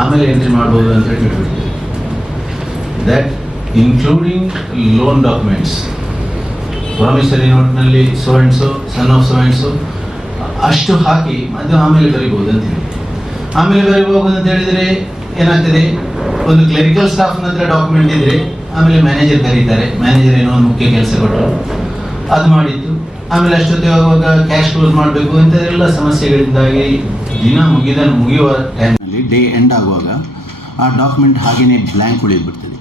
ಆಮೇಲೆ ಎಂಟ್ರಿ ಮಾಡ್ಬೋದು ಅಂತ ಹೇಳಿ ಬಿಟ್ಬಿಡ್ತೀವಿ. That including loan documents, promissory ನೋಟ್ನಲ್ಲಿ so and so, son of so and so ಅಷ್ಟು ಹಾಕಿ ಅದು ಆಮೇಲೆ ಬರಿಬೋದು ಅಂತ ಹೇಳಿ. ಆಮೇಲೆ ಬರಿಬೋದು ಅಂತ ಹೇಳಿದರೆ ಏನಾಗ್ತದೆ, ಒಂದು ಕ್ಲರಿಕಲ್ ಸ್ಟಾಫ್ನ ಹತ್ರ ಡಾಕ್ಯುಮೆಂಟ್ ಇದ್ದರೆ ಆಮೇಲೆ ಮ್ಯಾನೇಜರ್ ಕರೀತಾರೆ, ಮ್ಯಾನೇಜರ್ ಏನೋ ಒಂದು ಮುಖ್ಯ ಕೆಲಸ ಕೊಟ್ಟರು, ಅದು ಮಾಡಿದ್ದು ಆಮೇಲೆ ಅಷ್ಟೊತ್ತಿಗೆ ಆಗುವಾಗ ಕ್ಯಾಶ್ ಕ್ಲೋಸ್ ಮಾಡಬೇಕು ಅಂತ ಎಲ್ಲ ಸಮಸ್ಯೆಗಳಿಂದಾಗಿ ದಿನ ಮುಗಿಯುವ ಟೈಮ್ನಲ್ಲಿ ಡೇ ಎಂಡ್ ಆಗುವಾಗ ಆ ಡಾಕ್ಯುಮೆಂಟ್ ಹಾಗೆಯೇ ಬ್ಲ್ಯಾಂಕ್ ಉಳಿದ್ಬಿಡ್ತದೆ.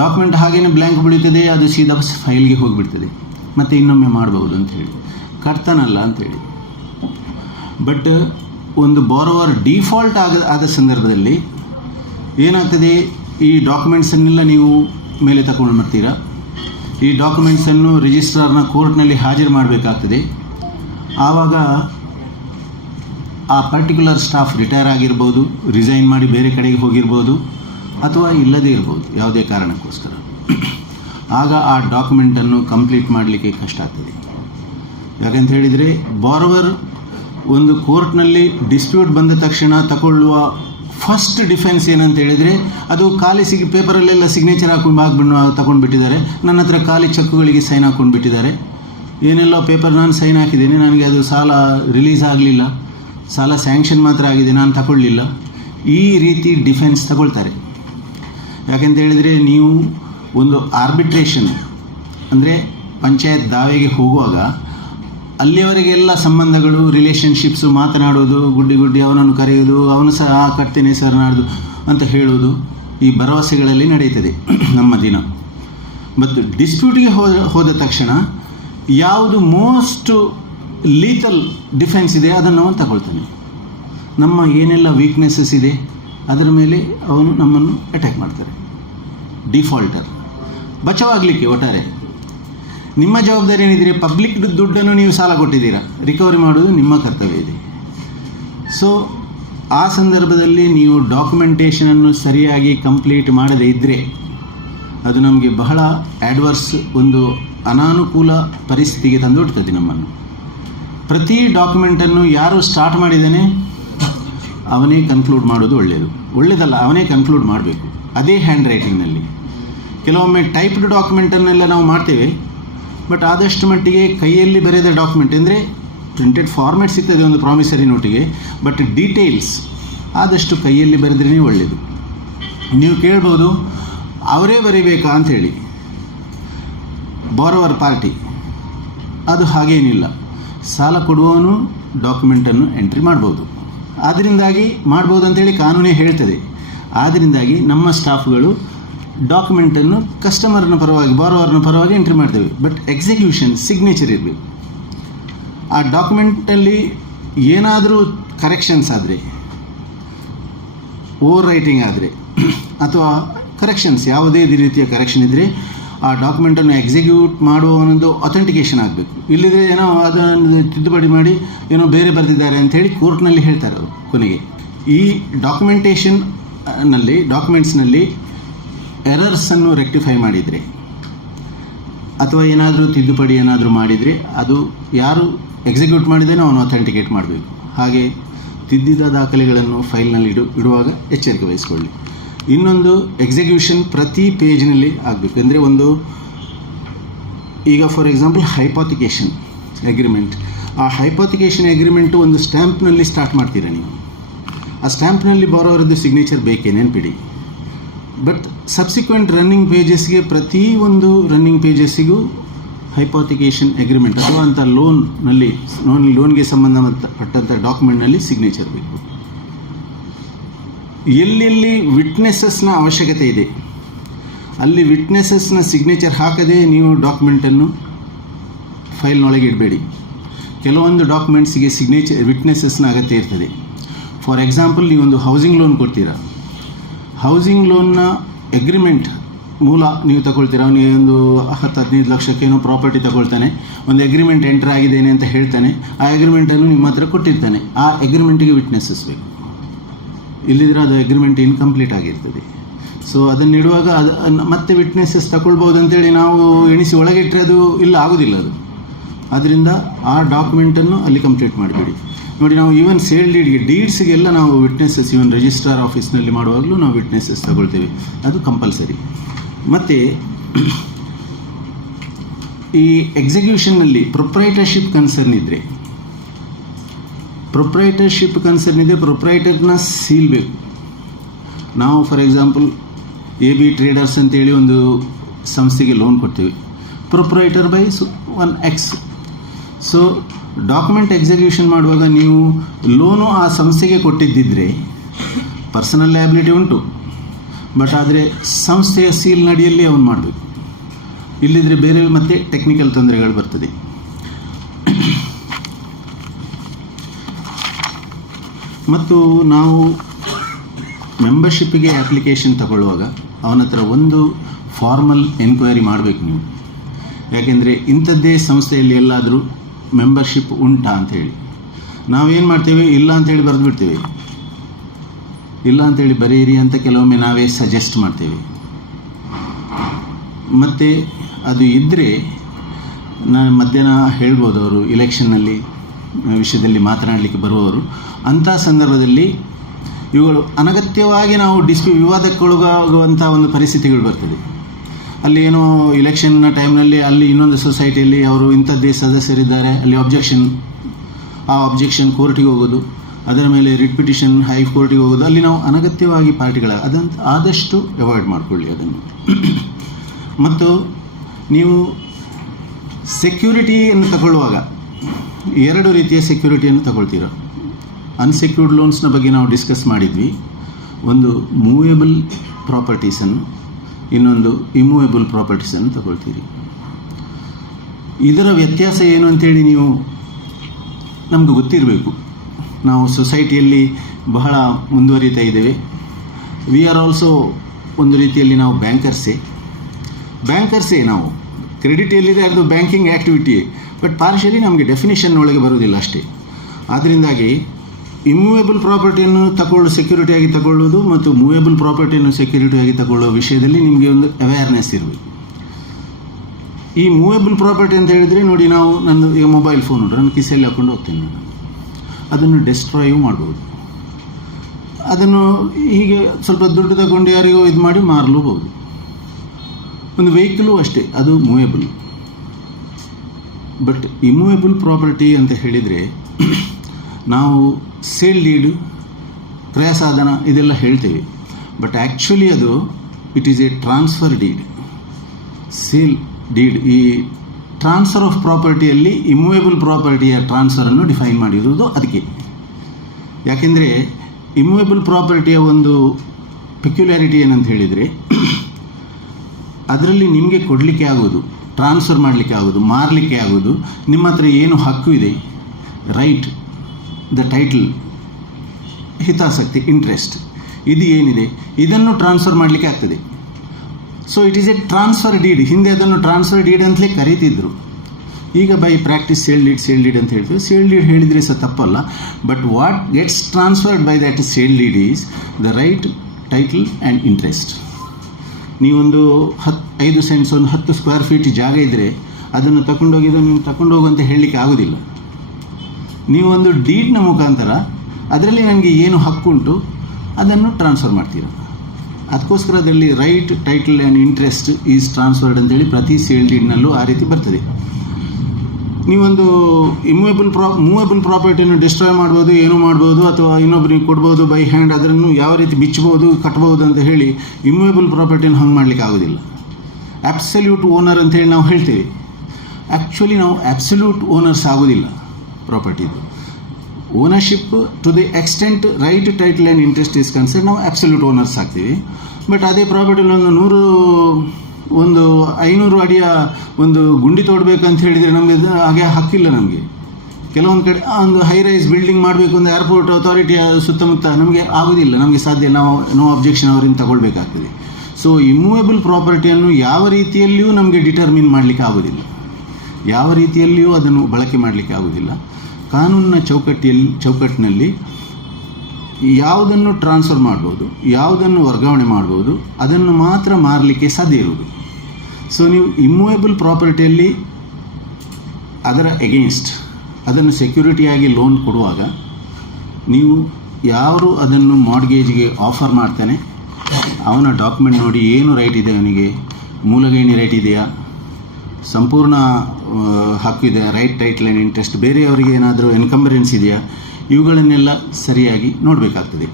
ಡಾಕ್ಯುಮೆಂಟ್ ಹಾಗೆಯೇ ಬ್ಲ್ಯಾಂಕ್ ಉಳಿತದೆ, ಅದು ಸೀದಾ ಫೈಲ್ಗೆ ಹೋಗಿಬಿಡ್ತದೆ, ಮತ್ತು ಇನ್ನೊಮ್ಮೆ ಮಾಡ್ಬೋದು ಅಂಥೇಳಿ, ಕಟ್ತಾನಲ್ಲ ಅಂಥೇಳಿ. ಬಟ್ ಒಂದು ಬಾರೋವರ್ ಡಿಫಾಲ್ಟ್ ಆದ ಸಂದರ್ಭದಲ್ಲಿ ಏನಾಗ್ತದೆ, ಈ ಡಾಕ್ಯುಮೆಂಟ್ಸನ್ನೆಲ್ಲ ನೀವು ಮೇಲೆ ತಗೊಂಡು ಬರ್ತೀರಾ, ಈ ಡಾಕ್ಯುಮೆಂಟ್ಸನ್ನು ರಿಜಿಸ್ಟ್ರಾರ್ನ ಕೋರ್ಟ್ನಲ್ಲಿ ಹಾಜರು ಮಾಡಬೇಕಾಗ್ತದೆ. ಆವಾಗ ಆ ಪರ್ಟಿಕ್ಯುಲರ್ ಸ್ಟಾಫ್ ರಿಟೈರ್ ಆಗಿರ್ಬೋದು, ರಿಸೈನ್ ಮಾಡಿ ಬೇರೆ ಕಡೆಗೆ ಹೋಗಿರ್ಬೋದು, ಅಥವಾ ಇಲ್ಲದೇ ಇರ್ಬೋದು ಯಾವುದೇ ಕಾರಣಕ್ಕೋಸ್ಕರ. ಆಗ ಆ ಡಾಕ್ಯುಮೆಂಟನ್ನು ಕಂಪ್ಲೀಟ್ ಮಾಡಲಿಕ್ಕೆ ಕಷ್ಟ ಆಗ್ತದೆ. ಯಾಕಂತ ಹೇಳಿದರೆ ಬಾರೋವರ್ ಒಂದು ಕೋರ್ಟ್ನಲ್ಲಿ ಡಿಸ್ಪ್ಯೂಟ್ ಬಂದ ತಕ್ಷಣ ತಗೊಳ್ಳುವ ಫಸ್ಟ್ ಡಿಫೆನ್ಸ್ ಏನಂತ ಹೇಳಿದರೆ, ಅದು ಖಾಲಿ ಪೇಪರಲ್ಲೆಲ್ಲ ಸಿಗ್ನೇಚರ್ ತಗೊಂಡು ಬಿಟ್ಟಿದ್ದಾರೆ, ನನ್ನ ಹತ್ರ ಖಾಲಿ ಚೆಕ್ಗಳಿಗೆ ಸೈನ್ ಹಾಕ್ಕೊಂಡು ಬಿಟ್ಟಿದ್ದಾರೆ, ಏನೆಲ್ಲ ಪೇಪರ್ ನಾನು ಸೈನ್ ಹಾಕಿದ್ದೀನಿ, ನನಗೆ ಅದು ಸಾಲ ರಿಲೀಸ್ ಆಗಲಿಲ್ಲ, ಸಾಲ ಸ್ಯಾಂಕ್ಷನ್ ಮಾತ್ರ ಆಗಿದೆ, ನಾನು ತಗೊಳ್ಳಿಲ್ಲ, ಈ ರೀತಿ ಡಿಫೆನ್ಸ್ ತಗೊಳ್ತಾರೆ. ಯಾಕೆಂತ ಹೇಳಿದರೆ ನೀವು ಒಂದು ಆರ್ಬಿಟ್ರೇಷನ್ ಅಂದರೆ ಪಂಚಾಯತ್ ದಾವೆಗೆ ಹೋಗುವಾಗ ಅಲ್ಲಿಯವರೆಗೆಲ್ಲ ಸಂಬಂಧಗಳು, ರಿಲೇಷನ್ಶಿಪ್ಸು, ಮಾತನಾಡೋದು, ಗುಡ್ಡಿ ಅವನನ್ನು ಕರೆಯೋದು, ಅವನು ಸಹ ಕಟ್ತೇನೆ ಸರ್ ನಾಡ್ದು ಅಂತ ಹೇಳೋದು, ಈ ಭರವಸೆಗಳಲ್ಲಿ ನಡೆಯುತ್ತದೆ ನಮ್ಮ ದಿನ. ಮತ್ತು ಡಿಸ್ಪ್ಯೂಟಿಗೆ ಹೋದ ತಕ್ಷಣ ಯಾವುದು ಮೋಸ್ಟ್ ಲೀಥಲ್ ಡಿಫೆನ್ಸ್ ಇದೆ ಅದನ್ನು ಅವನು ತಗೊಳ್ತಾನೆ. ನಮ್ಮ ಏನೆಲ್ಲ ವೀಕ್ನೆಸ್ಸಸ್ ಇದೆ ಅದರ ಮೇಲೆ ಅವನು ನಮ್ಮನ್ನು ಅಟ್ಯಾಕ್ ಮಾಡ್ತಾರೆ. ಡಿಫಾಲ್ಟರ್ ಬಚಾವಾಗಲಿಕ್ಕೆ ಒಟ್ಟಾರೆ ನಿಮ್ಮ ಜವಾಬ್ದಾರಿ ಏನಿದೆ, ಪಬ್ಲಿಕ್ ದುಡ್ಡನ್ನು ನೀವು ಸಾಲ ಕೊಟ್ಟಿದ್ದೀರಾ, ರಿಕವರಿ ಮಾಡೋದು ನಿಮ್ಮ ಕರ್ತವ್ಯ ಇದೆ. ಸೊ ಆ ಸಂದರ್ಭದಲ್ಲಿ ನೀವು ಡಾಕ್ಯುಮೆಂಟೇಷನನ್ನು ಸರಿಯಾಗಿ ಕಂಪ್ಲೀಟ್ ಮಾಡದೇ ಇದ್ದರೆ ಅದು ನಮಗೆ ಬಹಳ ಆ್ಯಡ್ವರ್ಸ್, ಒಂದು ಅನಾನುಕೂಲ ಪರಿಸ್ಥಿತಿಗೆ ತಂದುಬಿಡ್ತದೆ ನಮ್ಮನ್ನು. ಪ್ರತಿ ಡಾಕ್ಯುಮೆಂಟನ್ನು ಯಾರು ಸ್ಟಾರ್ಟ್ ಮಾಡಿದ್ದಾನೆ ಅವನೇ ಕನ್ಕ್ಲೂಡ್ ಮಾಡೋದು ಒಳ್ಳೆಯದಲ್ಲ, ಅವನೇ ಕನ್ಕ್ಲೂಡ್ ಮಾಡಬೇಕು, ಅದೇ ಹ್ಯಾಂಡ್ ರೈಟಿಂಗ್ನಲ್ಲಿ. ಕೆಲವೊಮ್ಮೆ ಟೈಪ್ಡ್ ಡಾಕ್ಯುಮೆಂಟನ್ನೆಲ್ಲ ನಾವು ಮಾಡ್ತೇವೆ, ಬಟ್ ಆದಷ್ಟು ಮಟ್ಟಿಗೆ ಕೈಯಲ್ಲಿ ಬರೆದ ಡಾಕ್ಯುಮೆಂಟ್ ಅಂದರೆ ಪ್ರಿಂಟೆಡ್ ಫಾರ್ಮ್ಯಾಟ್ ಸಿಗ್ತದೆ ಒಂದು ಪ್ರಾಮಿಸರಿ ನೋಟಿಗೆ, ಬಟ್ ಡೀಟೇಲ್ಸ್ ಆದಷ್ಟು ಕೈಯಲ್ಲಿ ಬರೆದ್ರೇ ಒಳ್ಳೆಯದು. ನೀವು ಕೇಳ್ಬೋದು ಅವರೇ ಬರೀಬೇಕಾ ಅಂಥೇಳಿ, ಬಾರೋವರ್ ಪಾರ್ಟಿ, ಅದು ಹಾಗೇನಿಲ್ಲ, ಸಾಲ ಕೊಡುವವನು ಡಾಕ್ಯುಮೆಂಟನ್ನು ಎಂಟ್ರಿ ಮಾಡ್ಬೋದು, ಆದ್ದರಿಂದಾಗಿ ಮಾಡ್ಬೋದು ಅಂತೇಳಿ ಕಾನೂನೇ ಹೇಳ್ತದೆ. ಆದ್ದರಿಂದಾಗಿ ನಮ್ಮ ಸ್ಟಾಫ್ಗಳು ಡಾಕ್ಯುಮೆಂಟನ್ನು ಕಸ್ಟಮರ್ನ ಪರವಾಗಿ, ಬಾರೋವರ್ನ ಪರವಾಗಿ ಎಂಟ್ರಿ ಮಾಡ್ತೇವೆ, ಬಟ್ ಎಕ್ಸಿಕ್ಯೂಷನ್ ಸಿಗ್ನೇಚರ್ ಇರಬೇಕು. ಆ ಡಾಕ್ಯುಮೆಂಟಲ್ಲಿ ಏನಾದರೂ ಕರೆಕ್ಷನ್ಸ್ ಆದರೆ, ಓವರ್ ರೈಟಿಂಗ್ ಆದರೆ ಅಥವಾ ಕರೆಕ್ಷನ್ಸ್ ಯಾವುದೇ ರೀತಿಯ ಕರೆಕ್ಷನ್ ಇದ್ದರೆ ಆ ಡಾಕ್ಯುಮೆಂಟನ್ನು ಎಕ್ಸಿಕ್ಯೂಟ್ ಮಾಡುವವನೊಂದು ಅಥೆಂಟಿಕೇಷನ್ ಆಗಬೇಕು. ಇಲ್ಲದ್ರೆ ಏನೋ ಅದನ್ನು ತಿದ್ದುಪಡಿ ಮಾಡಿ ಏನೋ ಬೇರೆ ಬರೆದಿದ್ದಾರೆ ಅಂಥೇಳಿ ಕೋರ್ಟ್ನಲ್ಲಿ ಹೇಳ್ತಾರೆ ಅವರು ಕೊನೆಗೆ. ಈ ಡಾಕ್ಯುಮೆಂಟ್ಸ್ನಲ್ಲಿ ಎರರ್ಸನ್ನು ರೆಕ್ಟಿಫೈ ಮಾಡಿದರೆ ಅಥವಾ ಏನಾದರೂ ತಿದ್ದುಪಡಿ ಏನಾದರೂ ಮಾಡಿದರೆ ಅದು ಯಾರು ಎಕ್ಸಿಕ್ಯೂಟ್ ಮಾಡಿದ್ದೇನೋ ಅವನು ಅಥೆಂಟಿಕೇಟ್ ಮಾಡಬೇಕು. ಹಾಗೆ ತಿದ್ದಿದ ದಾಖಲೆಗಳನ್ನು ಫೈಲ್ನಲ್ಲಿ ಇಡುವಾಗ ಎಚ್ಚರಿಕೆ ವಹಿಸ್ಕೊಳ್ಳಿ. ಇನ್ನೊಂದು, ಎಕ್ಸಿಕ್ಯೂಷನ್ ಪ್ರತಿ ಪೇಜ್ನಲ್ಲಿ ಆಗಬೇಕು. ಅಂದರೆ ಈಗ ಫಾರ್ ಎಕ್ಸಾಂಪಲ್ ಹೈಪೋಥಿಕೇಷನ್ ಅಗ್ರಿಮೆಂಟ್, ಆ ಹೈಪೋಥಿಕೇಷನ್ ಅಗ್ರಿಮೆಂಟು ಒಂದು ಸ್ಟ್ಯಾಂಪ್ನಲ್ಲಿ ಸ್ಟಾರ್ಟ್ ಮಾಡ್ತೀರಾ ನೀವು, ಆ ಸ್ಟ್ಯಾಂಪ್ನಲ್ಲಿ ಬಾರೋವರದ್ದು ಸಿಗ್ನೇಚರ್ ಬೇಕೇ, ನೆನ್ಪಿಡಿ. ಬಟ್ ಸಬ್ಸಿಕ್ವೆಂಟ್ ರನ್ನಿಂಗ್ ಪೇಜಸ್ಗೆ, ಪ್ರತಿ ಒಂದು ರನ್ನಿಂಗ್ ಪೇಜಸ್ಸಿಗೂ ಹೈಪೋಥಿಕೇಷನ್ ಅಗ್ರಿಮೆಂಟ್ ಅಥವಾ ಅಂಥ ಲೋನ್ಗೆ ಸಂಬಂಧಪಟ್ಟಂಥ ಡಾಕ್ಯುಮೆಂಟ್ನಲ್ಲಿ ಸಿಗ್ನೇಚರ್ ಬೇಕು. ಎಲ್ಲೆಲ್ಲಿ ವಿಟ್ನೆಸಸ್ನ ಅವಶ್ಯಕತೆ ಇದೆ ಅಲ್ಲಿ ವಿಟ್ನೆಸಸ್ನ ಸಿಗ್ನೇಚರ್ ಹಾಕದೆ ನೀವು ಡಾಕ್ಯುಮೆಂಟನ್ನು ಫೈಲ್ನೊಳಗೆ ಇಡಬೇಡಿ. ಕೆಲವೊಂದು ಡಾಕ್ಯುಮೆಂಟ್ಸಿಗೆ ವಿಟ್ನೆಸಸ್ನ ಅಗತ್ಯ ಇರ್ತದೆ. ಫಾರ್ ಎಕ್ಸಾಂಪಲ್, ನೀವೊಂದು ಹೌಸಿಂಗ್ ಲೋನ್ ಕೊಡ್ತೀರಾ, ಹೌಸಿಂಗ್ ಲೋನ್ನ ಅಗ್ರಿಮೆಂಟ್ ಮೂಲ ನೀವು ತಗೊಳ್ತೀರಾ, ಅವನಿಗೆ ಒಂದು 10-15 ಲಕ್ಷಕ್ಕೇನೋ ಪ್ರಾಪರ್ಟಿ ತಗೊಳ್ತಾನೆ, ಒಂದು ಅಗ್ರಿಮೆಂಟ್ ಎಂಟರ್ ಆಗಿದ್ದೇನೆ ಅಂತ ಹೇಳ್ತಾನೆ, ಆ ಅಗ್ರಿಮೆಂಟನ್ನು ನಿಮ್ಮ ಹತ್ರ ಕೊಟ್ಟಿರ್ತಾನೆ, ಆ ಅಗ್ರಿಮೆಂಟಿಗೆ ವಿಟ್ನೆಸಸ್ ಬೇಕು, ಇಲ್ಲಿದ್ರೆ ಅದು ಅಗ್ರಿಮೆಂಟ್ ಇನ್ಕಂಪ್ಲೀಟ್ ಆಗಿರ್ತದೆ. ಸೊ ಅದನ್ನಿಡುವಾಗ ಮತ್ತೆ ವಿಟ್ನೆಸಸ್ ತಗೊಳ್ಬೋದು ಅಂತೇಳಿ ನಾವು ಎಣಿಸಿ ಒಳಗಿಟ್ಟರೆ ಅದು ಆಗೋದಿಲ್ಲ ಅದು. ಆದ್ದರಿಂದ ಆ ಡಾಕ್ಯುಮೆಂಟನ್ನು ಅಲ್ಲಿ ಕಂಪ್ಲೀಟ್ ಮಾಡಿಬಿಡಿ. ನೋಡಿ, ನಾವು ಈವನ್ ಸೇಲ್ ಡೀಡ್ಸ್ಗೆಲ್ಲ ನಾವು ವಿಟ್ನೆಸಸ್, ಈವನ್ ರಿಜಿಸ್ಟ್ರಾರ್ ಆಫೀಸ್ನಲ್ಲಿ ಮಾಡುವಾಗಲೂ ನಾವು ವಿಟ್ನೆಸಸ್ ತಗೊಳ್ತೇವೆ, ಅದು ಕಂಪಲ್ಸರಿ. ಮತ್ತು ಈ ಎಕ್ಸಿಕ್ಯೂಷನ್ನಲ್ಲಿ ಪ್ರೊಪ್ರೈಟರ್ಶಿಪ್ ಕನ್ಸರ್ನ್ ಇದ್ದರೆ, ಪ್ರೊಪ್ರೈಟರ್ನ ಸೀಲ್ ಬೇಕು. ನಾವು ಫಾರ್ ಎಕ್ಸಾಂಪಲ್ AB ಟ್ರೇಡರ್ಸ್ ಅಂತೇಳಿ ಒಂದು ಸಂಸ್ಥೆಗೆ ಲೋನ್ ಕೊಡ್ತೀವಿ, proprietor by 1X. So document execution ಮಾಡುವಾಗ ನೀವು ಲೋನು ಆ ಸಂಸ್ಥೆಗೆ ಕೊಟ್ಟಿದ್ದಿದ್ರೆ ಪರ್ಸನಲ್ ಲಯಬಿಲಿಟಿ ಉಂಟು, ಬಟ್ ಆದರೆ ಸಂಸ್ಥೆಯ ಸೀಲ್ ನಡಿಯಲ್ಲಿ ಅವನು ಮಾಡಬೇಕು, ಇಲ್ಲದಿದ್ದರೆ ಬೇರೆ ಮತ್ತೆ ಟೆಕ್ನಿಕಲ್ ತೊಂದರೆಗಳು ಬರ್ತದೆ. ಮತ್ತು ನಾವು ಮೆಂಬರ್ಶಿಪ್ಪಿಗೆ ಅಪ್ಲಿಕೇಶನ್ ತಗೊಳ್ಳುವಾಗ ಅವನ ಹತ್ರ ಒಂದು ಫಾರ್ಮಲ್ ಎನ್ಕ್ವೈರಿ ಮಾಡಬೇಕು ನೀವು. ಯಾಕೆಂದರೆ ಇಂಥದ್ದೇ ಸಂಸ್ಥೆಯಲ್ಲಿ ಎಲ್ಲಾದರೂ ಮೆಂಬರ್ಶಿಪ್ ಉಂಟಾ ಅಂಥೇಳಿ ನಾವೇನು ಮಾಡ್ತೇವೆ, ಇಲ್ಲ ಅಂಥೇಳಿ ಬರೆದು ಬಿಡ್ತೇವೆ. ಇಲ್ಲ ಅಂಥೇಳಿ ಬರೆಯಿರಿ ಅಂತ ಕೆಲವೊಮ್ಮೆ ನಾವೇ ಸಜೆಸ್ಟ್ ಮಾಡ್ತೇವೆ. ಮತ್ತು ಅದು ಇದ್ದರೆ ನಾನು ಮಧ್ಯಾಹ್ನ ಹೇಳ್ಬೋದು, ಅವರು ಇಲೆಕ್ಷನ್ನಲ್ಲಿ ವಿಷಯದಲ್ಲಿ ಮಾತನಾಡಲಿಕ್ಕೆ ಬರುವವರು. ಅಂಥ ಸಂದರ್ಭದಲ್ಲಿ ಇವುಗಳು ಅನಗತ್ಯವಾಗಿ ನಾವು ವಿವಾದಕ್ಕೊಳಗಾಗುವಂಥ ಒಂದು ಪರಿಸ್ಥಿತಿಗಳು ಬರ್ತದೆ. ಅಲ್ಲಿ ಏನೋ ಇಲೆಕ್ಷನ್ನ ಟೈಮ್ನಲ್ಲಿ ಅಲ್ಲಿ ಇನ್ನೊಂದು ಸೊಸೈಟಿಯಲ್ಲಿ ಅವರು ಇಂಥದ್ದೇ ಸದಸ್ಯರಿದ್ದಾರೆ, ಅಲ್ಲಿ ಅಬ್ಜೆಕ್ಷನ್ ಕೋರ್ಟಿಗೆ ಹೋಗೋದು, ಅದರ ಮೇಲೆ ರಿಟ್ ಪಿಟಿಷನ್ ಹೈಕೋರ್ಟಿಗೆ ಹೋಗೋದು, ಅಲ್ಲಿ ನಾವು ಅನಗತ್ಯವಾಗಿ ಅದನ್ನು ಆದಷ್ಟು ಅವಾಯ್ಡ್ ಮಾಡಿಕೊಳ್ಳಿ ಅದನ್ನು. ಮತ್ತು ನೀವು ಸೆಕ್ಯೂರಿಟಿಯನ್ನು ತಗೊಳ್ಳುವಾಗ 2 ರೀತಿಯ ಸೆಕ್ಯೂರಿಟಿಯನ್ನು ತಗೊಳ್ತೀರ. ಅನ್ಸೆಕ್ಯೂರ್ಡ್ ಲೋನ್ಸ್ನ ಬಗ್ಗೆ ನಾವು ಡಿಸ್ಕಸ್ ಮಾಡಿದ್ವಿ. ಒಂದು ಮೂವೇಬಲ್ ಪ್ರಾಪರ್ಟೀಸನ್ನು, ಇನ್ನೊಂದು ಇಮೂವೇಬಲ್ ಪ್ರಾಪರ್ಟೀಸನ್ನು ತಗೊಳ್ತೀರಿ. ಇದರ ವ್ಯತ್ಯಾಸ ಏನು ಅಂತೇಳಿ ನೀವು ನಮಗೆ ಗೊತ್ತಿರಬೇಕು. ನಾವು ಸೊಸೈಟಿಯಲ್ಲಿ ಬಹಳ ಮುಂದುವರಿತಾ ಇದ್ದೇವೆ. ವಿ ಆರ್ ಆಲ್ಸೋ ಒಂದು ರೀತಿಯಲ್ಲಿ ನಾವು ಬ್ಯಾಂಕರ್ಸೇ ನಾವು. ಕ್ರೆಡಿಟ್ ಎಲ್ಲಿದೆ ಅದು ಬ್ಯಾಂಕಿಂಗ್ ಆ್ಯಕ್ಟಿವಿಟಿಯೇ, ಬಟ್ ಪಾರ್ಷಿಯಲಿ ನಮಗೆ ಡೆಫಿನಿಷನ್ ಒಳಗೆ ಬರುವುದಿಲ್ಲ ಅಷ್ಟೇ. ಆದ್ದರಿಂದಾಗಿ ಇಮ್ಮೂವೇಬಲ್ ಪ್ರಾಪರ್ಟಿಯನ್ನು ಸೆಕ್ಯೂರಿಟಿಯಾಗಿ ತಗೊಳ್ಳೋದು ಮತ್ತು ಮೂವೇಬಲ್ ಪ್ರಾಪರ್ಟಿಯನ್ನು ಸೆಕ್ಯೂರಿಟಿಯಾಗಿ ತಗೊಳ್ಳೋ ವಿಷಯದಲ್ಲಿ ನಿಮಗೆ ಒಂದು ಅವೇರ್ನೆಸ್ ಇರಬೇಕು. ಈ ಮೂವೇಬಲ್ ಪ್ರಾಪರ್ಟಿ ಅಂತ ಹೇಳಿದರೆ ನೋಡಿ, ನಾವು ಈಗ ಮೊಬೈಲ್ ಫೋನ್ ಉಂಟು, ನನ್ನ ಕಿಸೆಯಲ್ಲಿ ಹಾಕ್ಕೊಂಡು ಹೋಗ್ತೇನೆ, ನಾನು ಅದನ್ನು ಡೆಸ್ಟ್ರಾಯೂ ಮಾಡ್ಬೋದು. ಅದನ್ನು ಹೀಗೆ ಸ್ವಲ್ಪ ದುಡ್ಡು ತಗೊಂಡು ಯಾರಿಗೋ ಇದು ಮಾಡಿ ಮಾರಲೂಬಹುದು. ಒಂದು ವೆಹಿಕಲು ಅಷ್ಟೇ, ಅದು ಮೂವೇಬಲ್. ಬಟ್ ಇಮ್ಮೂವೇಬಲ್ ಪ್ರಾಪರ್ಟಿ ಅಂತ ಹೇಳಿದರೆ ನಾವು ಸೇಲ್ ಡೀಡ್, ಕ್ರಯ ಸಾಧನ ಇದೆಲ್ಲ ಹೇಳ್ತೇವೆ, ಬಟ್ ಆ್ಯಕ್ಚುಲಿ ಅದು it is A transfer deed. Sale deed, ಈ ಟ್ರಾನ್ಸ್ಫರ್ ಆಫ್ ಪ್ರಾಪರ್ಟಿಯಲ್ಲಿ ಇಮ್ಮೂವೇಬಲ್ ಪ್ರಾಪರ್ಟಿಯ ಟ್ರಾನ್ಸ್ಫರನ್ನು ಡಿಫೈನ್ ಮಾಡಿರುವುದು ಅದಕ್ಕೆ. ಯಾಕೆಂದರೆ ಇಮ್ಮೂವೇಬಲ್ ಪ್ರಾಪರ್ಟಿಯ ಒಂದು ಪೆಕ್ಯುಲಾರಿಟಿ ಏನಂತ ಹೇಳಿದರೆ, ಅದರಲ್ಲಿ ನಿಮಗೆ ಕೊಡಲಿಕ್ಕೆ ಆಗೋದು, ಟ್ರಾನ್ಸ್ಫರ್ ಮಾಡಲಿಕ್ಕೆ ಆಗೋದು, ಮಾರಲಿಕ್ಕೆ ಆಗೋದು, ನಿಮ್ಮ ಹತ್ರ ಏನು ಹಕ್ಕು ಇದೆ, ರೈಟ್, ದ ಟೈಟಲ್, ಹಿತಾಸಕ್ತಿ, ಇಂಟ್ರೆಸ್ಟ್, ಇದು ಏನಿದೆ ಇದನ್ನು ಟ್ರಾನ್ಸ್ಫರ್ ಮಾಡಲಿಕ್ಕೆ ಆಗ್ತದೆ. So it is A transfer deed. ಹಿಂದೆ ಅದನ್ನು ಟ್ರಾನ್ಸ್ಫರ್ ಡೀಡ್ ಅಂತಲೇ ಕರೀತಿದ್ರು. ಈಗ ಬೈ ಪ್ರಾಕ್ಟೀಸ್ ಸೇಲ್ ಡೀಡ್ ಅಂತ ಹೇಳ್ತೀವಿ. ಸೇಲ್ ಡೀಡ್ ಹೇಳಿದರೆ ಸಹ ತಪ್ಪಲ್ಲ, but what gets transferred by that sale deed is the right, title and interest. ನೀವೊಂದು 5 ಸೆಂಟ್ಸ್, ಒಂದು 10 ಸ್ಕ್ವೇರ್ ಫೀಟ್ ಜಾಗ ಇದ್ದರೆ ಅದನ್ನು ತಗೊಂಡೋಗಿದ್ದು ನೀವು ತಗೊಂಡೋಗು ಹೇಳಲಿಕ್ಕೆ ಆಗೋದಿಲ್ಲ. ನೀವೊಂದು ಡೀಡ್ನ ಮುಖಾಂತರ ಅದರಲ್ಲಿ ನನಗೆ ಏನು ಹಕ್ಕುಂಟು ಅದನ್ನು ಟ್ರಾನ್ಸ್ಫರ್ ಮಾಡ್ತೀರ. ಅದಕ್ಕೋಸ್ಕರ ಅದರಲ್ಲಿ right, title and interest is transferred ಅಂತೇಳಿ ಪ್ರತಿ ಸೇಲ್ ಡೀಡ್ನಲ್ಲೂ ಆ ರೀತಿ ಬರ್ತದೆ. ನೀವೊಂದು ಮೂವೇಬಲ್ ಪ್ರಾಪರ್ಟಿಯನ್ನು ಡಿಸ್ಟ್ರಾಯ್ ಮಾಡ್ಬೋದು, ಏನೂ ಮಾಡ್ಬೋದು, ಅಥವಾ ಇನ್ನೊಬ್ಬರಿಗೆ ಕೊಡ್ಬೋದು ಬೈ ಹ್ಯಾಂಡ್, ಅದನ್ನು ಯಾವ ರೀತಿ ಬಿಚ್ಚಬೋದು, ಕಟ್ಬೋದು ಅಂತ ಹೇಳಿ ಇಮ್ಮೂವೇಬಲ್ ಪ್ರಾಪರ್ಟಿಯನ್ನು ಹಂಗೆ ಮಾಡಲಿಕ್ಕೆ ಆಗೋದಿಲ್ಲ. ಆಬ್ಸಲ್ಯೂಟ್ ಓನರ್ ಅಂತೇಳಿ ನಾವು ಹೇಳ್ತೇವೆ. ಆ್ಯಕ್ಚುಲಿ ನಾವು ಆಬ್ಸಲ್ಯೂಟ್ ಓನರ್ಸ್ ಆಗೋದಿಲ್ಲ ಪ್ರಾಪರ್ಟಿದು. Ownership to the extent right, title and interest is concern, ನಾವು ಆಬ್ಸಲ್ಯೂಟ್ ಓನರ್ಸ್ ಆಗ್ತೀವಿ. ಬಟ್ ಅದೇ ಪ್ರಾಪರ್ಟಿನ ಒಂದು 500 ಅಡಿಯ ಒಂದು ಗುಂಡಿ ತೋಡಬೇಕಂತ ಹೇಳಿದರೆ ನಮಗೆ ಹಾಗೆ ಹಕ್ಕಿಲ್ಲ. ನಮಗೆ ಕೆಲವೊಂದು ಕಡೆ ಒಂದು ಹೈ ರೈಸ್ ಬಿಲ್ಡಿಂಗ್ ಮಾಡಬೇಕು, ಒಂದು ಏರ್ಪೋರ್ಟ್ ಅಥಾರಿಟಿಯ ಸುತ್ತಮುತ್ತ ನಮಗೆ ಆಗೋದಿಲ್ಲ, ನಮಗೆ ಸಾಧ್ಯ, ನಾವು ನೋ ಅಬ್ಜೆಕ್ಷನ್ ಅವರಿಂದ ತಗೊಳ್ಬೇಕಾಗ್ತದೆ. ಸೊ ಇಮ್ಮೂವೇಬಲ್ ಪ್ರಾಪರ್ಟಿಯನ್ನು ಯಾವ ರೀತಿಯಲ್ಲಿಯೂ ನಮಗೆ ಡಿಟರ್ಮಿನ್ ಮಾಡಲಿಕ್ಕೆ ಆಗೋದಿಲ್ಲ, ಯಾವ ರೀತಿಯಲ್ಲಿಯೂ ಅದನ್ನು ಬಳಕೆ ಮಾಡಲಿಕ್ಕೆ ಆಗೋದಿಲ್ಲ. ಕಾನೂನಿನ ಚೌಕಟ್ಟಿನಲ್ಲಿ ಯಾವುದನ್ನು ಟ್ರಾನ್ಸ್ಫರ್ ಮಾಡ್ಬೋದು, ಯಾವುದನ್ನು ವರ್ಗಾವಣೆ ಮಾಡ್ಬೋದು, ಅದನ್ನು ಮಾತ್ರ ಮಾರಲಿಕ್ಕೆ ಸಾಧ್ಯ ಇರುವುದು. ಸೊ ನೀವು ಇಮ್ಮೂವೇಬಲ್ ಪ್ರಾಪರ್ಟಿಯಲ್ಲಿ ಅದರ ಎಗೇನ್ಸ್ಟ್ ಅದನ್ನು ಸೆಕ್ಯೂರಿಟಿಯಾಗಿ ಲೋನ್ ಕೊಡುವಾಗ ನೀವು ಯಾರು ಅದನ್ನು ಮಾರ್ಗೇಜ್ಗೆ ಆಫರ್ ಮಾಡ್ತಾನೆ ಅವನ ಡಾಕ್ಯುಮೆಂಟ್ ನೋಡಿ ಏನು ರೈಟ್ ಇದೆ, ಅವನಿಗೆ ಮೂಲಗೇಣಿ ರೈಟ್ ಇದೆಯಾ, ಸಂಪೂರ್ಣ ಹಕ್ಕಿದೆ, ರೈಟ್ ಟೈಟ್ಲ್ ಆ್ಯಂಡ್ ಇಂಟ್ರೆಸ್ಟ್, ಬೇರೆಯವರಿಗೆ ಏನಾದರೂ ಎನ್ಕಂಬರೆನ್ಸ್ ಇದೆಯಾ, ಇವುಗಳನ್ನೆಲ್ಲ ಸರಿಯಾಗಿ ನೋಡಬೇಕಾಗ್ತದೆ.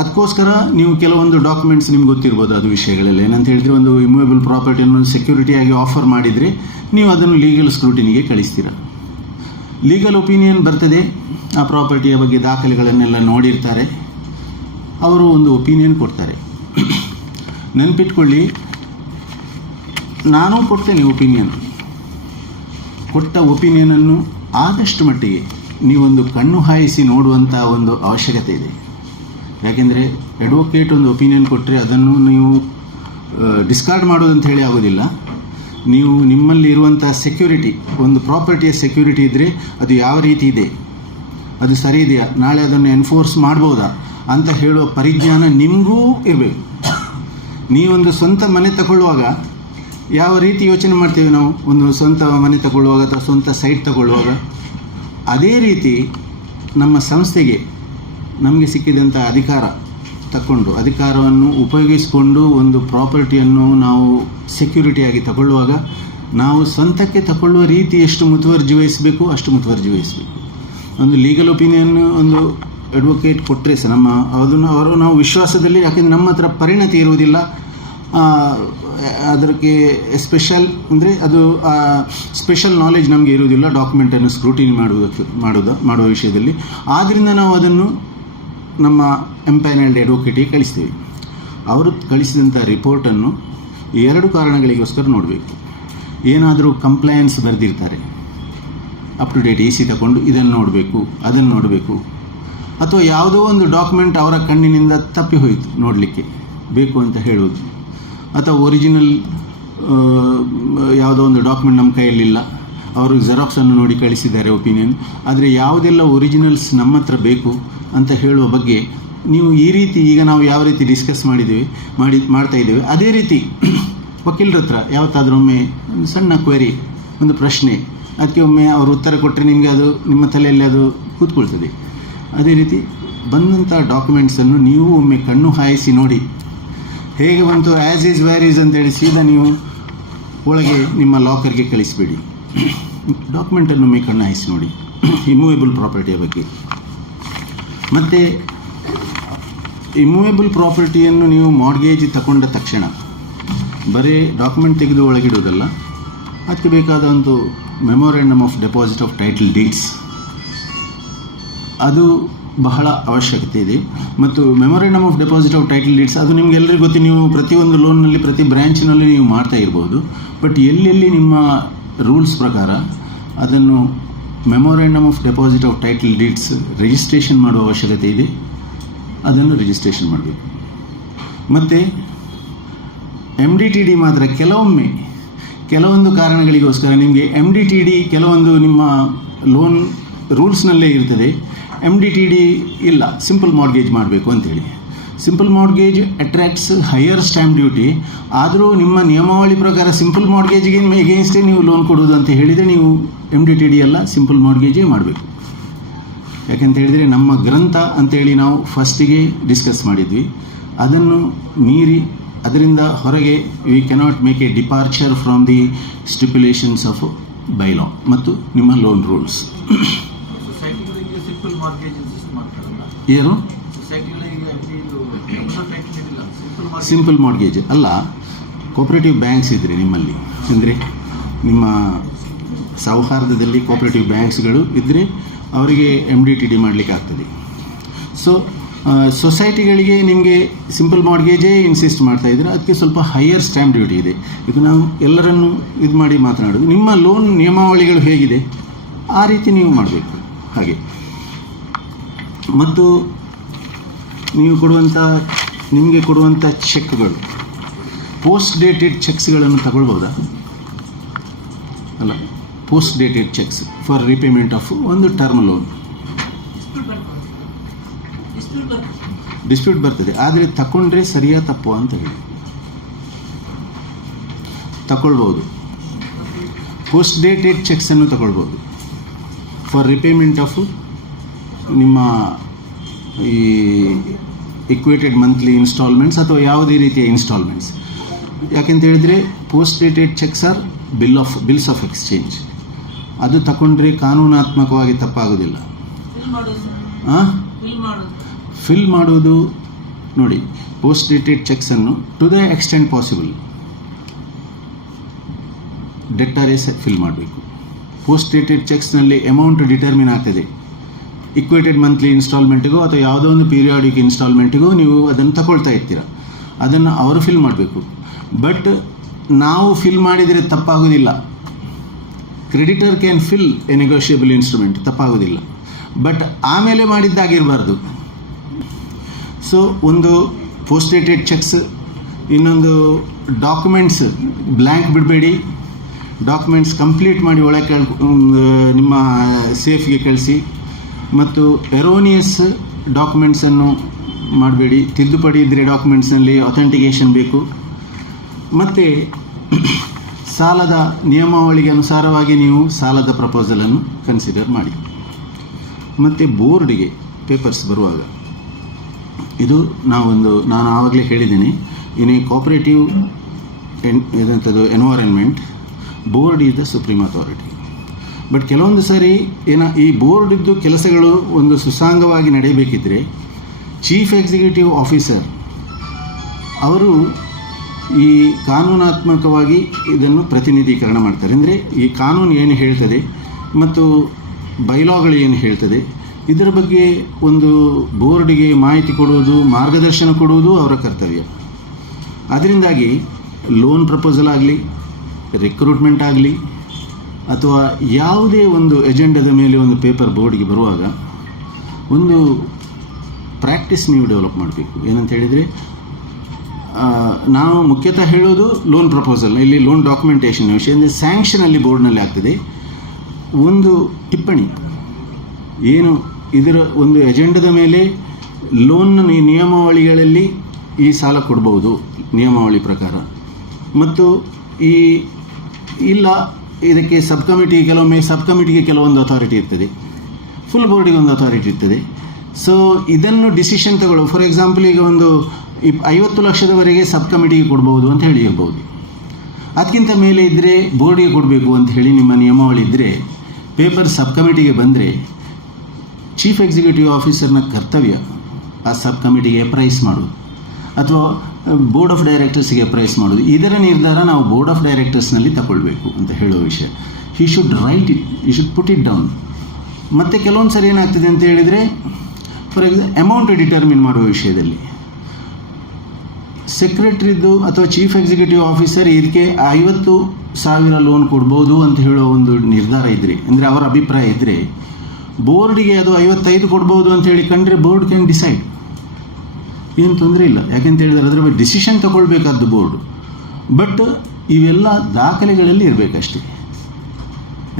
ಅದಕ್ಕೋಸ್ಕರ ನೀವು ಕೆಲವೊಂದು ಡಾಕ್ಯುಮೆಂಟ್ಸ್ ನಿಮ್ಗೆ ಗೊತ್ತಿರ್ಬೋದು, ಅದು ವಿಷಯಗಳೆಲ್ಲ ಏನಂತ ಹೇಳಿದರೆ, ಒಂದು ಇಮೂವೇಬಲ್ ಪ್ರಾಪರ್ಟಿಯನ್ನು ಸೆಕ್ಯೂರಿಟಿಯಾಗಿ ಆಫರ್ ಮಾಡಿದರೆ ನೀವು ಅದನ್ನು ಲೀಗಲ್ ಸ್ಕ್ರೂಟಿನಿಗೆ ಕಳಿಸ್ತೀರ. ಲೀಗಲ್ ಒಪಿನಿಯನ್ ಬರ್ತದೆ, ಆ ಪ್ರಾಪರ್ಟಿಯ ಬಗ್ಗೆ ದಾಖಲೆಗಳನ್ನೆಲ್ಲ ನೋಡಿರ್ತಾರೆ, ಅವರು ಒಂದು ಒಪಿನಿಯನ್ ಕೊಡ್ತಾರೆ. ನೆನಪಿಟ್ಕೊಳ್ಳಿ, ನಾನು ಕೊಡ್ತೇನೆ ಒಪಿನಿಯನ್. ಕೊಟ್ಟ ಒಪಿನಿಯನನ್ನು ಆದಷ್ಟು ಮಟ್ಟಿಗೆ ನೀವೊಂದು ಕಣ್ಣು ಹಾಯಿಸಿ ನೋಡುವಂಥ ಒಂದು ಅವಶ್ಯಕತೆ ಇದೆ. ಯಾಕೆಂದರೆ ಅಡ್ವೊಕೇಟ್ ಒಂದು ಒಪಿನಿಯನ್ ಕೊಟ್ಟರೆ ಅದನ್ನು ನೀವು ಡಿಸ್ಕಾರ್ಡ್ ಮಾಡೋದಂತ ಹೇಳಿ ಆಗೋದಿಲ್ಲ. ನೀವು ನಿಮ್ಮಲ್ಲಿ ಇರುವಂಥ ಸೆಕ್ಯೂರಿಟಿ, ಒಂದು ಪ್ರಾಪರ್ಟಿಯ ಸೆಕ್ಯೂರಿಟಿ ಇದ್ದರೆ ಅದು ಯಾವ ರೀತಿ ಇದೆ, ಅದು ಸರಿ ಇದೆಯಾ, ನಾಳೆ ಅದನ್ನು ಎನ್ಫೋರ್ಸ್ ಮಾಡ್ಬೋದಾ ಅಂತ ಹೇಳುವ ಪರಿಜ್ಞಾನ ನಿಮಗೂ ಇರಬೇಕು. ನೀವೊಂದು ಸ್ವಂತ ಮನೆ ತಗೊಳ್ಳುವಾಗ ಯಾವ ರೀತಿ ಯೋಚನೆ ಮಾಡ್ತೇವೆ ನಾವು, ಒಂದು ಸ್ವಂತ ಮನೆ ತಗೊಳ್ಳುವಾಗ ಅಥವಾ ಸ್ವಂತ ಸೈಟ್ ತಗೊಳ್ಳುವಾಗ, ಅದೇ ರೀತಿ ನಮ್ಮ ಸಂಸ್ಥೆಗೆ ನಮಗೆ ಸಿಕ್ಕಿದಂಥ ಅಧಿಕಾರವನ್ನು ಉಪಯೋಗಿಸಿಕೊಂಡು ಒಂದು ಪ್ರಾಪರ್ಟಿಯನ್ನು ನಾವು ಸೆಕ್ಯೂರಿಟಿಯಾಗಿ ತಗೊಳ್ಳುವಾಗ ನಾವು ಸ್ವಂತಕ್ಕೆ ತಗೊಳ್ಳುವ ರೀತಿ ಎಷ್ಟು ಮುತುವರ್ಜಿ ವಹಿಸಬೇಕು ಅಷ್ಟು ಮುತುವರ್ಜಿ ವಹಿಸಬೇಕು. ಒಂದು ಲೀಗಲ್ ಒಪಿನಿಯನ್ ಒಂದು ಅಡ್ವೊಕೇಟ್ ಕೊಟ್ಟರೆ ಸಹ ಅವರು ನಾವು ವಿಶ್ವಾಸದಲ್ಲಿ, ಯಾಕೆಂದರೆ ನಮ್ಮ ಹತ್ರ ಪರಿಣತಿ ಇರುವುದಿಲ್ಲ, ಅದಕ್ಕೆ ಸ್ಪೆಷಲ್ ಸ್ಪೆಷಲ್ ನಾಲೆಜ್ ನಮಗೆ ಇರುವುದಿಲ್ಲ ಡಾಕ್ಯುಮೆಂಟನ್ನು ಸ್ಕ್ರೂಟಿನಿ ಮಾಡುವ ವಿಷಯದಲ್ಲಿ. ಆದ್ದರಿಂದ ನಾವು ಅದನ್ನು ನಮ್ಮ ಎಂಪ್ಯಾನಲ್ಡ್ ಅಡ್ವೊಕೇಟಿಗೆ ಕಳಿಸ್ತೇವೆ. ಅವರು ಕಳಿಸಿದಂಥ ರಿಪೋರ್ಟನ್ನು 2 ಕಾರಣಗಳಿಗೋಸ್ಕರ ನೋಡಬೇಕು. ಏನಾದರೂ ಕಂಪ್ಲೈನ್ಸ್ ಬರೆದಿರ್ತಾರೆ, ಅಪ್ ಟು ಡೇಟ್ EC ತಗೊಂಡು ಇದನ್ನು ನೋಡಬೇಕು, ಅದನ್ನು ನೋಡಬೇಕು, ಅಥವಾ ಯಾವುದೋ ಒಂದು ಡಾಕ್ಯುಮೆಂಟ್ ಅವರ ಕಣ್ಣಿನಿಂದ ತಪ್ಪಿ ಹೋಯಿತು ನೋಡಲಿಕ್ಕೆ ಬೇಕು ಅಂತ ಹೇಳುವುದು, ಅಥವಾ ಒರಿಜಿನಲ್ ಯಾವುದೋ ಒಂದು ಡಾಕ್ಯುಮೆಂಟ್ ನಮ್ಮ ಕೈಯಲ್ಲಿಲ್ಲ, ಅವರು ಜೆರಾಕ್ಸನ್ನು ನೋಡಿ ಕಳಿಸಿದ್ದಾರೆ ಒಪಿನಿಯನ್, ಆದರೆ ಯಾವುದೆಲ್ಲ ಒರಿಜಿನಲ್ಸ್ ನಮ್ಮ ಹತ್ರ ಬೇಕು ಅಂತ ಹೇಳುವ ಬಗ್ಗೆ ನೀವು ಈ ರೀತಿ ಈಗ ನಾವು ಯಾವ ರೀತಿ ಡಿಸ್ಕಸ್ ಮಾಡ್ತಾ ಇದ್ದೇವೆ ಅದೇ ರೀತಿ ವಕೀಲರ ಹತ್ರ ಯಾವತ್ತಾದರೂ ಒಮ್ಮೆ ಒಂದು ಸಣ್ಣ ಕ್ವೆರಿ, ಒಂದು ಪ್ರಶ್ನೆ, ಅದಕ್ಕೆ ಒಮ್ಮೆ ಅವರು ಉತ್ತರ ಕೊಟ್ಟರೆ ನಿಮಗೆ ಅದು ನಿಮ್ಮ ತಲೆಯಲ್ಲಿ ಅದು ಕೂತ್ಕೊಳ್ತದೆ. ಅದೇ ರೀತಿ ಬಂದಂಥ ಡಾಕ್ಯುಮೆಂಟ್ಸನ್ನು ನೀವು ಒಮ್ಮೆ ಕಣ್ಣು ಹಾಯಿಸಿ ನೋಡಿ. ಹೇಗೆ ಬಂತು ಆ್ಯಸ್ ಈಸ್ ವ್ಯಾರ್ ಈಸ್ ಅಂತೇಳಿ ಸೀದಾ ನೀವು ಒಳಗೆ ನಿಮ್ಮ ಲಾಕರ್ಗೆ ಕಳಿಸಬೇಡಿ. ಡಾಕ್ಯುಮೆಂಟನ್ನು ಒಮ್ಮೆ ಕಣ್ಣು ಹಾಯಿಸಿ ನೋಡಿ ಇಮೂವೇಬಲ್ ಪ್ರಾಪರ್ಟಿಯ ಬಗ್ಗೆ. ಮತ್ತು ಇಮೂವೇಬಲ್ ಪ್ರಾಪರ್ಟಿಯನ್ನು ನೀವು ಮಾರ್ಗೇಜ್ ತಗೊಂಡ ತಕ್ಷಣ ಬರೀ ಡಾಕ್ಯುಮೆಂಟ್ ತೆಗೆದು ಒಳಗಿಡುವುದಲ್ಲ, ಅದಕ್ಕೆ ಬೇಕಾದ ಒಂದು memorandum of deposit of title deeds ಅದು ಬಹಳ ಅವಶ್ಯಕತೆ ಇದೆ. ಮತ್ತು memorandum of deposit of title deeds ಅದು ನಿಮಗೆಲ್ಲರಿಗೂ ಗೊತ್ತು, ನೀವು ಪ್ರತಿಯೊಂದು ಲೋನ್ನಲ್ಲಿ ಪ್ರತಿ ಬ್ರ್ಯಾಂಚಿನಲ್ಲಿ ನೀವು ಮಾಡ್ತಾ ಇರ್ಬೋದು. ಬಟ್ ಎಲ್ಲೆಲ್ಲಿ ನಿಮ್ಮ ರೂಲ್ಸ್ ಪ್ರಕಾರ ಅದನ್ನು memorandum of deposit of title deeds registration ಮಾಡುವ ಅವಶ್ಯಕತೆ ಇದೆ, ಅದನ್ನು ರಿಜಿಸ್ಟ್ರೇಷನ್ ಮಾಡಬೇಕು. ಮತ್ತು MDTD ಮಾತ್ರ ಕೆಲವೊಂದು ಕಾರಣಗಳಿಗೋಸ್ಕರ ನಿಮಗೆ MDTD ಕೆಲವೊಂದು ನಿಮ್ಮ ಲೋನ್ ರೂಲ್ಸ್ನಲ್ಲೇ ಇರ್ತದೆ, MDTD ಇಲ್ಲ, ಸಿಂಪಲ್ ಮಾರ್ಗೇಜ್ ಮಾಡಬೇಕು ಅಂತೇಳಿ. Simple mortgage attracts higher stamp duty, ಆದರೂ ನಿಮ್ಮ ನಿಯಮಾವಳಿ ಪ್ರಕಾರ ಸಿಂಪಲ್ ಮಾರ್ಗೇಜ್ಗೆ ಎಗೇನ್ಸ್ಟೇ ನೀವು ಲೋನ್ ಕೊಡೋದು ಅಂತ ಹೇಳಿದರೆ ನೀವು MDTD ಅಲ್ಲ, ಸಿಂಪಲ್ ಮಾರ್ಗೇಜೇ ಮಾಡಬೇಕು. ಯಾಕೆಂತ ಹೇಳಿದರೆ ನಮ್ಮ ಗ್ರಂಥ ಅಂತೇಳಿ ನಾವು ಫಸ್ಟಿಗೆ ಡಿಸ್ಕಸ್ ಮಾಡಿದ್ವಿ, ಅದನ್ನು ಮೀರಿ ಅದರಿಂದ ಹೊರಗೆ we cannot make a departure from the stipulations of bylaw ಮತ್ತು ನಿಮ್ಮ ಲೋನ್ ರೂಲ್ಸ್. ಏನು ಸಿಂಪಲ್ ಮಾರ್ಗೇಜ್ ಅಲ್ಲ, ಕೋಆಪರೇಟಿವ್ ಬ್ಯಾಂಕ್ಸ್ ಇದ್ದರೆ ನಿಮ್ಮಲ್ಲಿ, ಅಂದರೆ ನಿಮ್ಮ ಸೌಹಾರ್ದದಲ್ಲಿ ಕೋಆಪರೇಟಿವ್ ಬ್ಯಾಂಕ್ಸ್ಗಳು ಇದ್ದರೆ ಅವರಿಗೆ MDTD ಮಾಡಲಿಕ್ಕೆ ಆಗ್ತದೆ. ಸೊ ಸೊಸೈಟಿಗಳಿಗೆ ನಿಮಗೆ ಸಿಂಪಲ್ ಮಾರ್ಗೇಜೇ ಇನ್ಸಿಸ್ಟ್ ಮಾಡ್ತಾಯಿದ್ರೆ ಅದಕ್ಕೆ ಸ್ವಲ್ಪ ಹೈಯರ್ ಸ್ಟ್ಯಾಂಪ್ ಡ್ಯೂಟಿ ಇದೆ. ಇದು ನಾವು ಎಲ್ಲರನ್ನು ಇದು ಮಾಡಿ ಮಾತನಾಡೋದು, ನಿಮ್ಮ ಲೋನ್ ನಿಯಮಾವಳಿಗಳು ಹೇಗಿದೆ ಆ ರೀತಿ ನೀವು ಮಾಡಬೇಕು. ಹಾಗೆ ಮತ್ತು ನಿಮಗೆ ಕೊಡುವಂಥ ಚೆಕ್ಗಳು, ಪೋಸ್ಟ್ ಡೇಟೆಡ್ ಚೆಕ್ಸ್ಗಳನ್ನು ತಗೊಳ್ಬೋದಾ? ಅಲ್ಲ, post dated cheques for repayment of ಒಂದು ಟರ್ಮ್ ಲೋನ್. ಡಿಸ್ಪ್ಯೂಟ್ ಬರ್ತದೆ, ಆದರೆ ತಗೊಂಡ್ರೆ ಸರಿಯಾ ತಪ್ಪು ಅಂತ ಹೇಳಿ ತಗೊಳ್ಬೋದು. ಪೋಸ್ಟ್ ಡೇಟೆಡ್ ಚೆಕ್ಸನ್ನು ತಗೊಳ್ಬೋದು ಫಾರ್ ರಿಪೇಮೆಂಟ್ ಆಫ್ ನಿಮ್ಮ ಈ ಇಕ್ವೇಟೆಡ್ ಮಂತ್ಲಿ ಇನ್ಸ್ಟಾಲ್ಮೆಂಟ್ಸ್ ಅಥವಾ ಯಾವುದೇ ರೀತಿಯ ಇನ್ಸ್ಟಾಲ್ಮೆಂಟ್ಸ್. ಯಾಕೆಂತ ಹೇಳಿದರೆ post dated cheques or bills of exchange. ಅದು ತಗೊಂಡ್ರೆ ಕಾನೂನಾತ್ಮಕವಾಗಿ ತಪ್ಪಾಗೋದಿಲ್ಲ. ಫಿಲ್ ಮಾಡುವುದು ನೋಡಿ, ಪೋಸ್ಟ್ ಡೇಟೆಡ್ ಚೆಕ್ಸನ್ನು ಟು ದ ಎಕ್ಸ್ಟೆಂಟ್ ಪಾಸಿಬಲ್ ಡೆಟ್ಟರೇ ಫಿಲ್ ಮಾಡಬೇಕು. ಪೋಸ್ಟ್ ಡೇಟೆಡ್ ಚೆಕ್ಸ್ನಲ್ಲಿ ಅಮೌಂಟ್ ಡಿಟರ್ಮಿನ್ ಆಗ್ತದೆ. ಇಕ್ವೇಟೆಡ್ ಮಂತ್ಲಿ ಇನ್ಸ್ಟಾಲ್ಮೆಂಟಿಗೋ ಅಥವಾ ಯಾವುದೋ ಒಂದು ಪೀರಿಯಾಡಿಕ್ ಇನ್ಸ್ಟಾಲ್ಮೆಂಟಿಗೋ ನೀವು ಅದನ್ನು ತಗೊಳ್ತಾ ಇರ್ತೀರ, ಅದನ್ನು ಅವರು ಫಿಲ್ ಮಾಡಬೇಕು. ಬಟ್ ನಾವು ಫಿಲ್ ಮಾಡಿದರೆ ತಪ್ಪಾಗೋದಿಲ್ಲ. Creditor can fill a negotiable instrument, ತಪ್ಪಾಗೋದಿಲ್ಲ. ಬಟ್ ಆಮೇಲೆ ಮಾಡಿದ್ದಾಗಿರಬಾರ್ದು. ಸೊ ಒಂದು ಪೋಸ್ಟ್ ಡೇಟೆಡ್ ಚೆಕ್ಸ್, ಇನ್ನೊಂದು ಡಾಕ್ಯುಮೆಂಟ್ಸ್ ಬ್ಲ್ಯಾಂಕ್ ಬಿಡಬೇಡಿ. ಡಾಕ್ಯುಮೆಂಟ್ಸ್ ಕಂಪ್ಲೀಟ್ ಮಾಡಿ ಒಳಗೆ ನಿಮ್ಮ ಸೇಫ್ಗೆ ಕಳಿಸಿ. ಮತ್ತು ಎರೋನಿಯಸ್ ಡಾಕ್ಯುಮೆಂಟ್ಸನ್ನು ಮಾಡಬೇಡಿ. ತಿದ್ದುಪಡಿ ಇದ್ದರೆ ಡಾಕ್ಯುಮೆಂಟ್ಸ್ನಲ್ಲಿ ಅಥೆಂಟಿಕೇಷನ್ ಬೇಕು. ಮತ್ತು ಸಾಲದ ನಿಯಮಾವಳಿಗೆ ಅನುಸಾರವಾಗಿ ನೀವು ಸಾಲದ ಪ್ರಪೋಸಲನ್ನು ಕನ್ಸಿಡರ್ ಮಾಡಿ. ಮತ್ತು ಬೋರ್ಡಿಗೆ ಪೇಪರ್ಸ್ ಬರುವಾಗ ಇದು ನಾನು ಆವಾಗಲೇ ಹೇಳಿದ್ದೀನಿ, ಇನ್ ಎ ಕೋಆಪರೇಟಿವ್ ಇದಂಥದ್ದು environment board is the supreme authority. But ಕೆಲವೊಂದು ಸಾರಿ ಈ ಬೋರ್ಡಿದ್ದು ಕೆಲಸಗಳು ಒಂದು ಸುಸಾಂಗವಾಗಿ ನಡೆಯಬೇಕಿದ್ರೆ ಚೀಫ್ ಎಕ್ಸಿಕ್ಯೂಟಿವ್ ಆಫೀಸರ್ ಅವರು ಈ ಕಾನೂನಾತ್ಮಕವಾಗಿ ಇದನ್ನು ಪ್ರತಿನಿಧೀಕರಣ ಮಾಡ್ತಾರೆ. ಅಂದರೆ ಈ ಕಾನೂನು ಏನು ಹೇಳ್ತದೆ ಮತ್ತು ಬೈಲಾಗಳು ಏನು ಹೇಳ್ತದೆ ಇದರ ಬಗ್ಗೆ ಒಂದು ಬೋರ್ಡಿಗೆ ಮಾಹಿತಿ ಕೊಡುವುದು, ಮಾರ್ಗದರ್ಶನ ಕೊಡುವುದು ಅವರ ಕರ್ತವ್ಯ. ಅದರಿಂದಾಗಿ ಲೋನ್ ಪ್ರಪೋಸಲ್ ಆಗಲಿ, ರಿಕ್ರೂಟ್ಮೆಂಟ್ ಆಗಲಿ, ಅಥವಾ ಯಾವುದೇ ಒಂದು ಎಜೆಂಡದ ಮೇಲೆ ಒಂದು ಪೇಪರ್ ಬೋರ್ಡಿಗೆ ಬರುವಾಗ ಒಂದು ಪ್ರಾಕ್ಟೀಸ್ ನೀವು ಡೆವಲಪ್ ಮಾಡಬೇಕು. ಏನಂತ ಹೇಳಿದರೆ, ನಾವು ಮುಖ್ಯತಃ ಹೇಳೋದು ಲೋನ್ ಪ್ರಪೋಸಲ್, ಇಲ್ಲಿ ಲೋನ್ ಡಾಕ್ಯುಮೆಂಟೇಷನ್ ವಿಷಯ. ಅಂದರೆ ಸ್ಯಾಂಕ್ಷನಲ್ಲಿ ಬೋರ್ಡ್ನಲ್ಲಿ ಆಗ್ತದೆ ಒಂದು ಟಿಪ್ಪಣಿ, ಏನು ಇದರ ಒಂದು ಎಜೆಂಡದ ಮೇಲೆ ಲೋನ್ನ ನಿಯಮಾವಳಿಗಳಲ್ಲಿ ಈ ಸಾಲ ಕೊಡ್ಬೋದು ನಿಯಮಾವಳಿ ಪ್ರಕಾರ, ಮತ್ತು ಇಲ್ಲ ಇದಕ್ಕೆ ಕೆಲವೊಮ್ಮೆ ಸಬ್ ಕಮಿಟಿಗೆ ಕೆಲವೊಂದು ಅಥಾರಿಟಿ ಇರ್ತದೆ, ಫುಲ್ ಬೋರ್ಡಿಗೆ ಒಂದು ಅಥಾರಿಟಿ ಇರ್ತದೆ. ಸೊ ಇದನ್ನು ಡಿಸಿಷನ್ ತಗೊಳ್ಳೋ, ಫಾರ್ ಎಕ್ಸಾಂಪಲ್ ಈಗ ಒಂದು 50 ಲಕ್ಷದವರೆಗೆ ಸಬ್ ಕಮಿಟಿಗೆ ಕೊಡ್ಬೋದು ಅಂತ ಹೇಳಿ ಇರ್ಬೋದು. ಅದಕ್ಕಿಂತ ಮೇಲೆ ಇದ್ದರೆ ಬೋರ್ಡಿಗೆ ಕೊಡಬೇಕು ಅಂತ ಹೇಳಿ ನಿಮ್ಮ ನಿಯಮಾವಳಿ ಇದ್ದರೆ, ಪೇಪರ್ ಸಬ್ ಕಮಿಟಿಗೆ ಬಂದರೆ ಚೀಫ್ ಎಕ್ಸಿಕ್ಯೂಟಿವ್ ಆಫೀಸರ್ನ ಕರ್ತವ್ಯ ಆ ಸಬ್ ಕಮಿಟಿಗೆ ಅಪ್ರೈಸ್ ಮಾಡೋದು ಅಥವಾ ಬೋರ್ಡ್ ಆಫ್ ಡೈರೆಕ್ಟರ್ಸ್ಗೆ ಅಪ್ರೈಸ್ ಮಾಡೋದು. ಇದರ ನಿರ್ಧಾರ ನಾವು ಬೋರ್ಡ್ ಆಫ್ ಡೈರೆಕ್ಟರ್ಸ್ನಲ್ಲಿ ತಗೊಳ್ಬೇಕು ಅಂತ ಹೇಳುವ ವಿಷಯ. He should write it, he should put it down. ಮತ್ತು ಕೆಲವೊಂದು ಸರಿ ಏನಾಗ್ತದೆ ಅಂತ ಹೇಳಿದರೆ, ಫಾರ್ ಎಕ್ಸಾಂಪಲ್ ಅಮೌಂಟ್ ಡಿಟರ್ಮಿನ್ ಮಾಡುವ ವಿಷಯದಲ್ಲಿ ಸೆಕ್ರೆಟರಿದು ಅಥವಾ ಚೀಫ್ ಎಕ್ಸಿಕ್ಯೂಟಿವ್ ಆಫೀಸರ್ ಇದಕ್ಕೆ 50,000 ಲೋನ್ ಕೊಡ್ಬೋದು ಅಂತ ಹೇಳೋ ಒಂದು ನಿರ್ಧಾರ ಇದ್ದರೆ, ಅಂದರೆ ಅವರ ಅಭಿಪ್ರಾಯ ಇದ್ದರೆ, ಬೋರ್ಡಿಗೆ ಅದು 55 ಕೊಡ್ಬೋದು ಅಂತ ಹೇಳಿ ಕಂಡ್ರೆ ಬೋರ್ಡ್ ಕ್ಯಾನ್ ಡಿಸೈಡ್, ಏನು ತೊಂದರೆ ಇಲ್ಲ. ಯಾಕೆಂತ ಹೇಳಿದರೆ ಅದರ ಬಗ್ಗೆ ಡಿಸಿಷನ್ ತಗೊಳ್ಬೇಕಾದ್ದು ಬೋರ್ಡು. ಬಟ್ ಇವೆಲ್ಲ ದಾಖಲೆಗಳಲ್ಲಿ ಇರಬೇಕಷ್ಟೇ.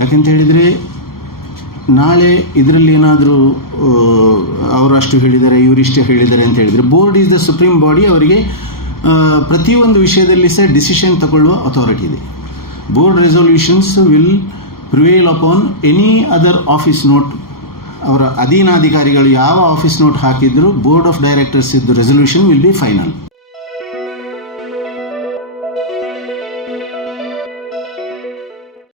ಯಾಕೆಂತ ಹೇಳಿದರೆ ನಾಳೆ ಇದರಲ್ಲಿ ಏನಾದರೂ ಅವರು ಅಷ್ಟು ಹೇಳಿದ್ದಾರೆ, ಇವರಿಷ್ಟು ಹೇಳಿದ್ದಾರೆ ಅಂತ ಹೇಳಿದರೆ, board is the supreme body. ಅವರಿಗೆ ಪ್ರತಿಯೊಂದು ವಿಷಯದಲ್ಲಿ ಸಹ ಡಿಸಿಷನ್ ತಗೊಳ್ಳುವ ಅಥಾರಿಟಿ ಇದೆ. Board resolutions will prevail upon any other office note. ಅವರ ಅಧೀನಾಧಿಕಾರಿಗಳು ಯಾವ ಆಫೀಸ್ ನೋಟ್ ಹಾಕಿದ್ರು ಬೋರ್ಡ್ ಆಫ್ ಡೈರೆಕ್ಟರ್ಸ್ ಇದ್ದು ರೆಸೊಲ್ಯೂಷನ್ ವಿಲ್ ಬಿ ಫೈನಲ್.